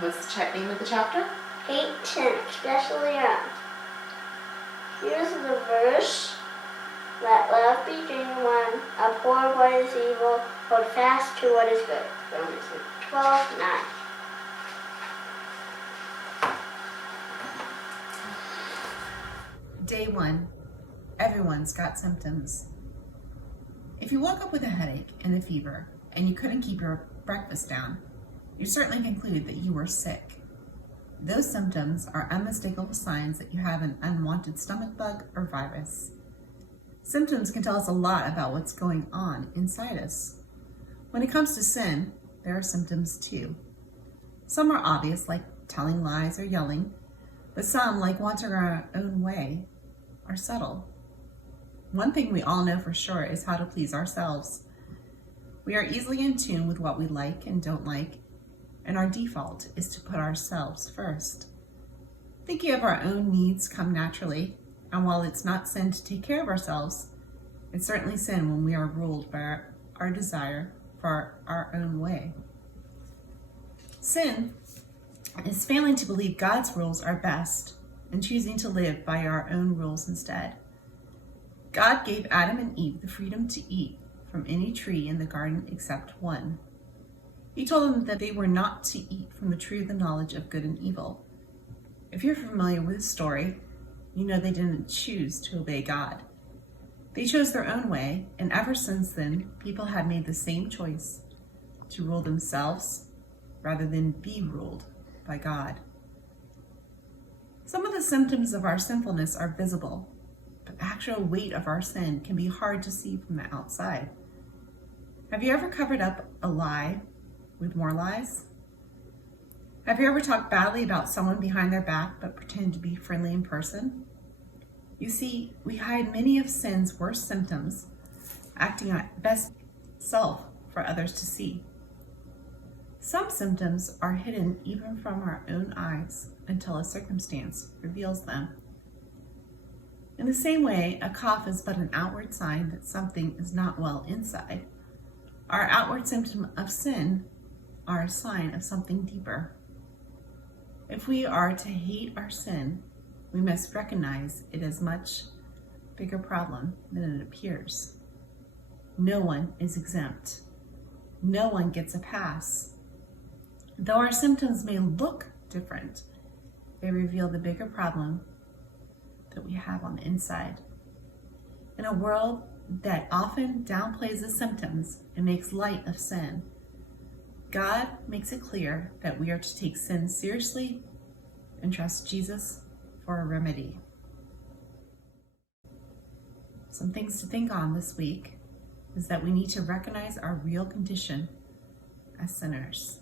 What's the name of the chapter? Hate sin, especially wrong. Here's the verse. Let love be genuine, abhor what is evil, hold fast to what is good. Romans 12:9. Day 1. Everyone's got symptoms. If you woke up with a headache and a fever and you couldn't keep your breakfast down, you certainly conclude that you were sick. Those symptoms are unmistakable signs that you have an unwanted stomach bug or virus. Symptoms can tell us a lot about what's going on inside us. When it comes to sin, there are symptoms too. Some are obvious, like telling lies or yelling, but some, like wanting our own way, are subtle. One thing we all know for sure is how to please ourselves. We are easily in tune with what we like and don't like, and our default is to put ourselves first. Thinking of our own needs come naturally, and while it's not sin to take care of ourselves, it's certainly sin when we are ruled by our desire for our own way. Sin is failing to believe God's rules are best and choosing to live by our own rules instead. God gave Adam and Eve the freedom to eat from any tree in the garden except one. He told them that they were not to eat from the tree of the knowledge of good and evil. If you're familiar with the story, you know they didn't choose to obey God. They chose their own way, and ever since then, people have made the same choice to rule themselves rather than be ruled by God. Some of the symptoms of our sinfulness are visible, but the actual weight of our sin can be hard to see from the outside. Have you ever covered up a lie with more lies? Have you ever talked badly about someone behind their back but pretend to be friendly in person? You see, we hide many of sin's worst symptoms, acting our best self for others to see. Some symptoms are hidden even from our own eyes until a circumstance reveals them. In the same way, a cough is but an outward sign that something is not well inside. Our outward symptom of sin are a sign of something deeper. If we are to hate our sin, we must recognize it as much bigger problem than it appears. No one is exempt. No one gets a pass. Though our symptoms may look different, they reveal the bigger problem that we have on the inside. In a world that often downplays the symptoms and makes light of sin, God makes it clear that we are to take sin seriously and trust Jesus for a remedy. Some things to think on this week is that we need to recognize our real condition as sinners.